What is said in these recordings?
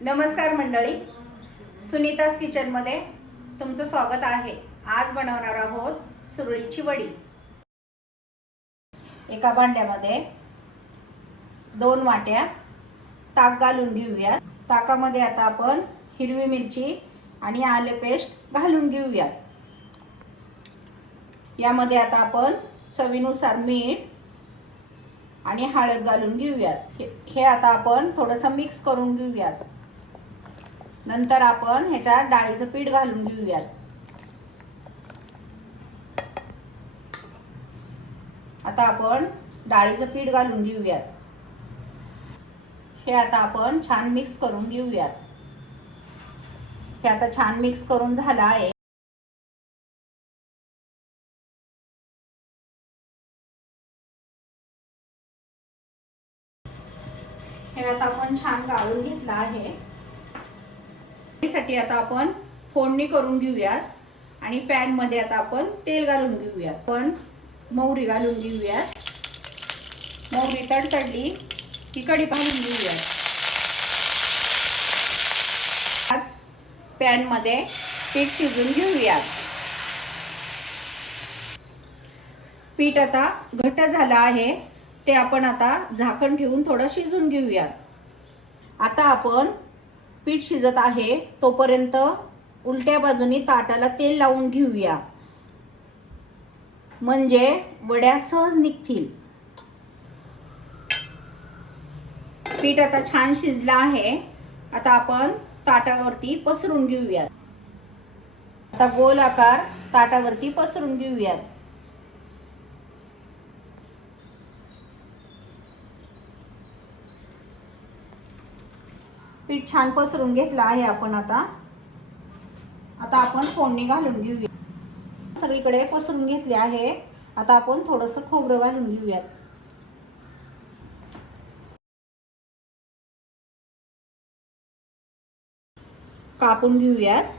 नमस्कार मंडळी, सुनीताज किचनमध्ये तुमचं स्वागत आहे। आज बनवणार आहोत सुरळीची वडी। एका भांड्यामध्ये 2 वाट्या ताक घालून घेऊया। ताकामध्ये आता आपण हिरवी मिरची आणि आले पेस्ट घालून घेऊया। यामध्ये आता आपण चवीनुसार मीठ आणि हळद घालून घेऊयात। हे आता आपण थोडंसं मिक्स करून घेऊयात। नंतर आपण ह्याच्यात डाळीचं पीठ घालून घेऊयात। आता आपण डाळीचं पीठ घालून घेऊयात। हे आता आपण छान मिक्स करून घेऊयात। हे आता छान मिक्स करून झालं आहे। हे आता आपण छान गाळून घेतलं आहे। साठी आता आपण फोडणी करून घेऊयात आणि पॅन मध्ये आता आपण तेल घालून घेऊयात। आपण मोहरी घालून घेऊयात। मोहरी तडतडली की कढीपत्ता घालून घेऊयात। आज पॅन मध्ये पीठ शिजून घेऊयात। पीठ आता घट्ट झालं आहे, ते आपण आता झाकण ठेवून थोडं शिजून घेऊयात। आता आपण पीठ शिजत आहे तोपर्यंत उलट्या बाजूनी ताटाला तेल लावून घेऊया, म्हणजे वड्या सहज निघतील। पीठ आता छान शिजलं आहे। आता आपण ताटावरती पसरून घेऊयात। आता गोल आकार ताटावरती पसरून घेऊयात। पीठ छान पसरून घेतलं आहे आपण। आता आपण फोडणी घालून घेऊया। सगळीकडे पसरून घेतले आहे। आता आपण थोडंसं खोबरं घालून घेऊयात। कापून घेऊयात।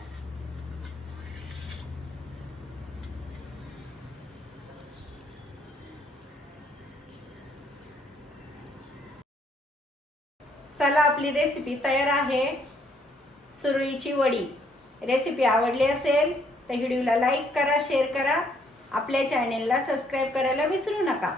चला, आपली रेसिपी तयार आहे, सुरळीची वडी। रेसिपी आवडली असेल तर व्हिडिओला लाईक करा, शेअर करा, आपल्या चॅनेलला सबस्क्राईब करायला विसरू नका।